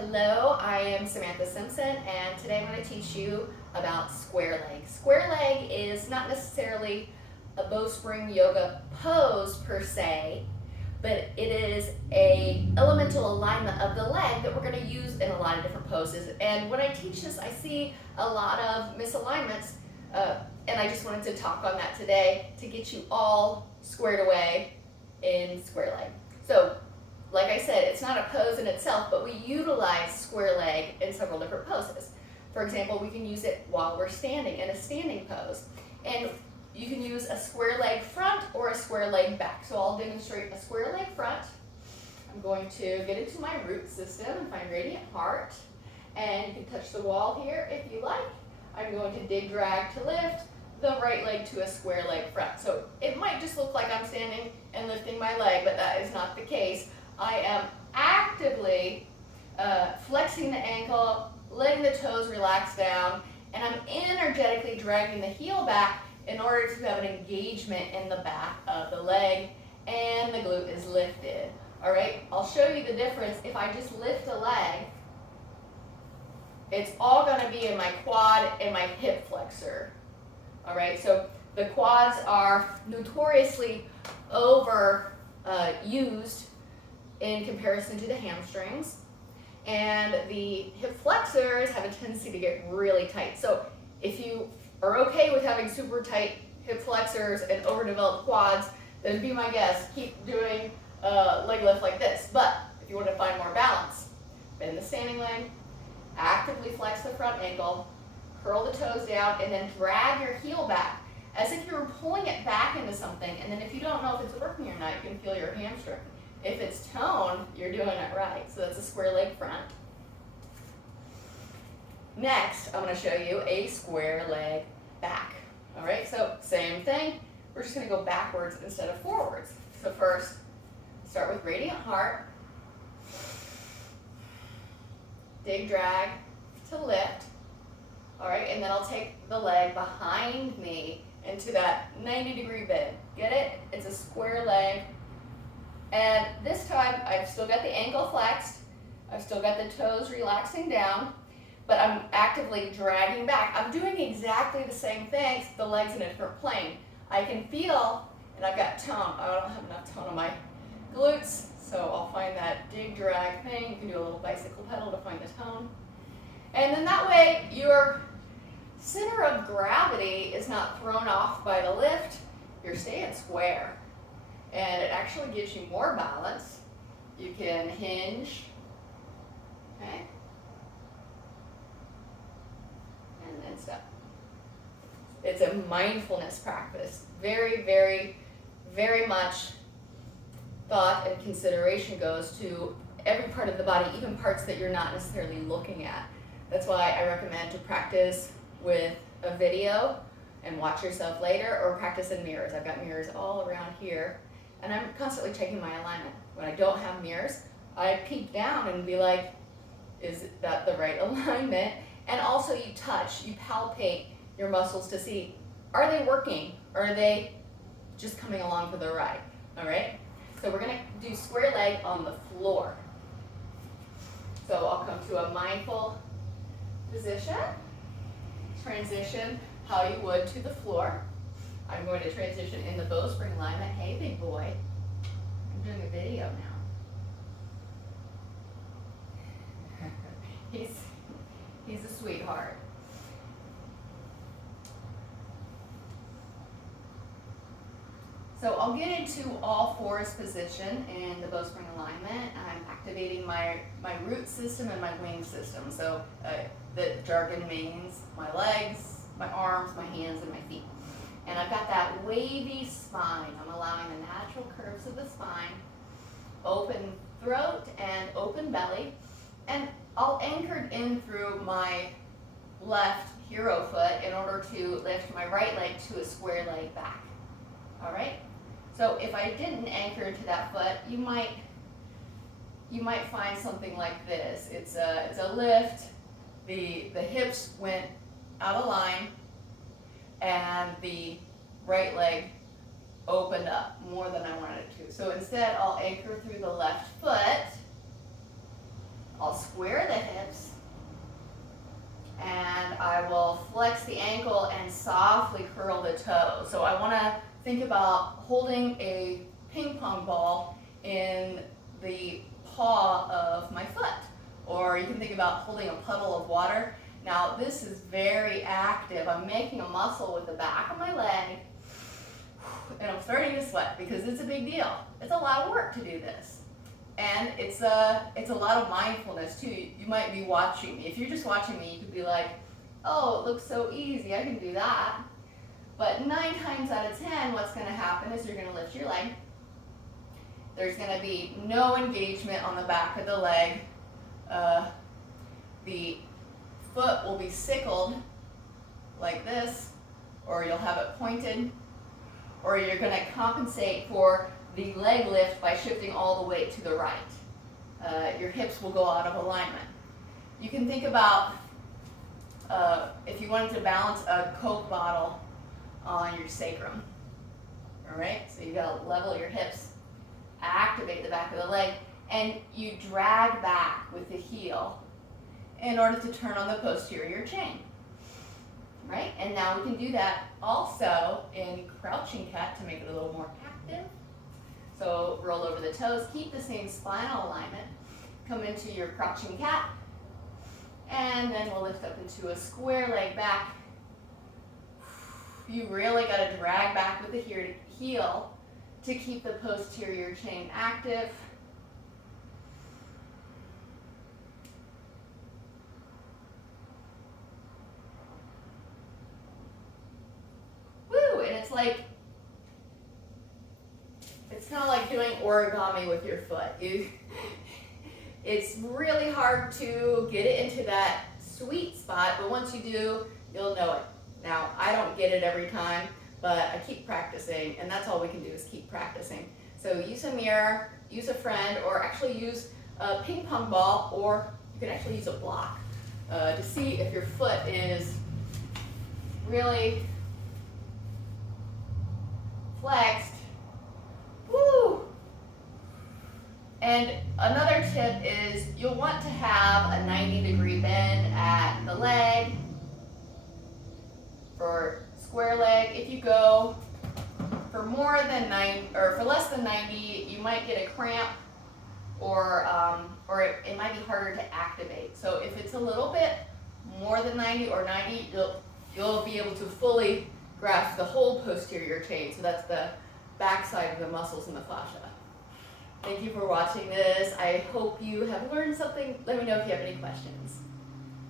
Hello, I am Samantha Simpson, and today I'm going to teach you about square leg. Square leg is not necessarily a bowspring yoga pose per se, but it is a elemental alignment of the leg that we're going to use in a lot of different poses. And when I teach this, I see a lot of misalignments, and I just wanted to talk on that today to get you all squared away in square leg. So, like I said, it's not a pose in itself, but we utilize square leg in several different poses. For example, we can use it while we're standing in a standing pose. And you can use a square leg front or a square leg back. So I'll demonstrate a square leg front. I'm going to get into my root system and find radiant heart. And you can touch the wall here if you like. I'm going to dig, drag to lift the right leg to a square leg front. So it might just look like I'm standing and lifting my leg, but that is not the case. I am actively flexing the ankle, letting the toes relax down, and I'm energetically dragging the heel back in order to have an engagement in the back of the leg, and the glute is lifted. All right, I'll show you the difference. If I just lift a leg, it's all going to be in my quad and my hip flexor. All right, so the quads are notoriously overused in comparison to the hamstrings, and the hip flexors have a tendency to get really tight. So if you are okay with having super tight hip flexors and overdeveloped quads, then be my guest, keep doing a leg lift like this. But if you want to find more balance, bend the standing leg, actively flex the front ankle, curl the toes down, and then drag your heel back as if you're pulling it back into something. And then if you don't know if it's working or not, you can feel your hamstring. If it's toned, you're doing it right. So that's a square leg front. Next, I'm going to show you a square leg back. All right, so same thing. We're just going to go backwards instead of forwards. So first, start with radiant heart. Dig, drag to lift. All right, and then I'll take the leg behind me into that 90-degree bend. Get it? It's a square leg. And this time, I've still got the ankle flexed, I've still got the toes relaxing down, but I'm actively dragging back. I'm doing exactly the same thing, the legs in a different plane. I can feel, and I've got tone. I don't have enough tone on my glutes, so I'll find that dig, drag thing. You can do a little bicycle pedal to find the tone. And then that way, your center of gravity is not thrown off by the lift. You're staying square. And it actually gives you more balance. You can hinge, okay? And then step. It's a mindfulness practice. Very, very, very much thought and consideration goes to every part of the body, even parts that you're not necessarily looking at. That's why I recommend to practice with a video and watch yourself later, or practice in mirrors. I've got mirrors all around here. And I'm constantly checking my alignment. When I don't have mirrors, I peek down and be like, is that the right alignment? And also you touch, you palpate your muscles to see, are they working? Or are they just coming along for the ride? All right? So we're gonna do square leg on the floor. So I'll come to a mindful position, transition how you would to the floor. I'm going to transition in the bowspring alignment. Hey, big boy. I'm doing a video now. He's a sweetheart. So I'll get into all fours position in the bowspring alignment. I'm activating my root system and my wing system. So the jargon means my legs, my arms, my hands, and my feet. And I've got that wavy spine. I'm allowing the natural curves of the spine, open throat and open belly. And I'll anchor in through my left hero foot in order to lift my right leg to a square leg back. All right? So if I didn't anchor to that foot, you might find something like this. It's a lift. The hips went out of line, and the right leg opened up more than I wanted it to. So instead, I'll anchor through the left foot. I'll square the think about holding a ping pong ball in the paw of my foot. Or you can think about holding a puddle of water. Now this is very active. I'm making a muscle with the back of my leg, and I'm starting to sweat because it's a big deal. It's a lot of work to do this. And it's a lot of mindfulness too. You might be watching me. If you're just watching me, you could be like, oh, it looks so easy, I can do that. But 9 times out of 10, what's going to happen is you're going to lift your leg. There's going to be no engagement on the back of the leg. The foot will be sickled like this, or you'll have it pointed, or you're going to compensate for the leg lift by shifting all the weight to the right. Your hips will go out of alignment. You can think about if you wanted to balance a Coke bottle on your sacrum. All right, so you got to level your hips, activate the back of the leg, and you drag back with the heel in order to turn on the posterior chain. Right, and now we can do that also in crouching cat to make it a little more active. So roll over the toes, keep the same spinal alignment, come into your crouching cat, and then we'll lift up into a square leg back. You really got to drag back with the heel to keep the posterior chain active. Woo! And it's like, it's kind of like doing origami with your foot. It's really hard to get it into that sweet spot, but once you do, you'll know it. Now, I don't get it every time, but I keep practicing, and that's all we can do is keep practicing. So use a mirror, use a friend, or actually use a ping pong ball, or you can actually use a block to see if your foot is really flexed. Woo! And another tip is you'll want to have a 90-degree bend at the leg for square leg. If you go for more than 90 or for less than 90, you might get a cramp, or it might be harder to activate. So if it's a little bit more than 90 or 90, you'll be able to fully grasp the whole posterior chain. So that's the backside of the muscles in the fascia. Thank you for watching this. I hope you have learned something. Let me know if you have any questions.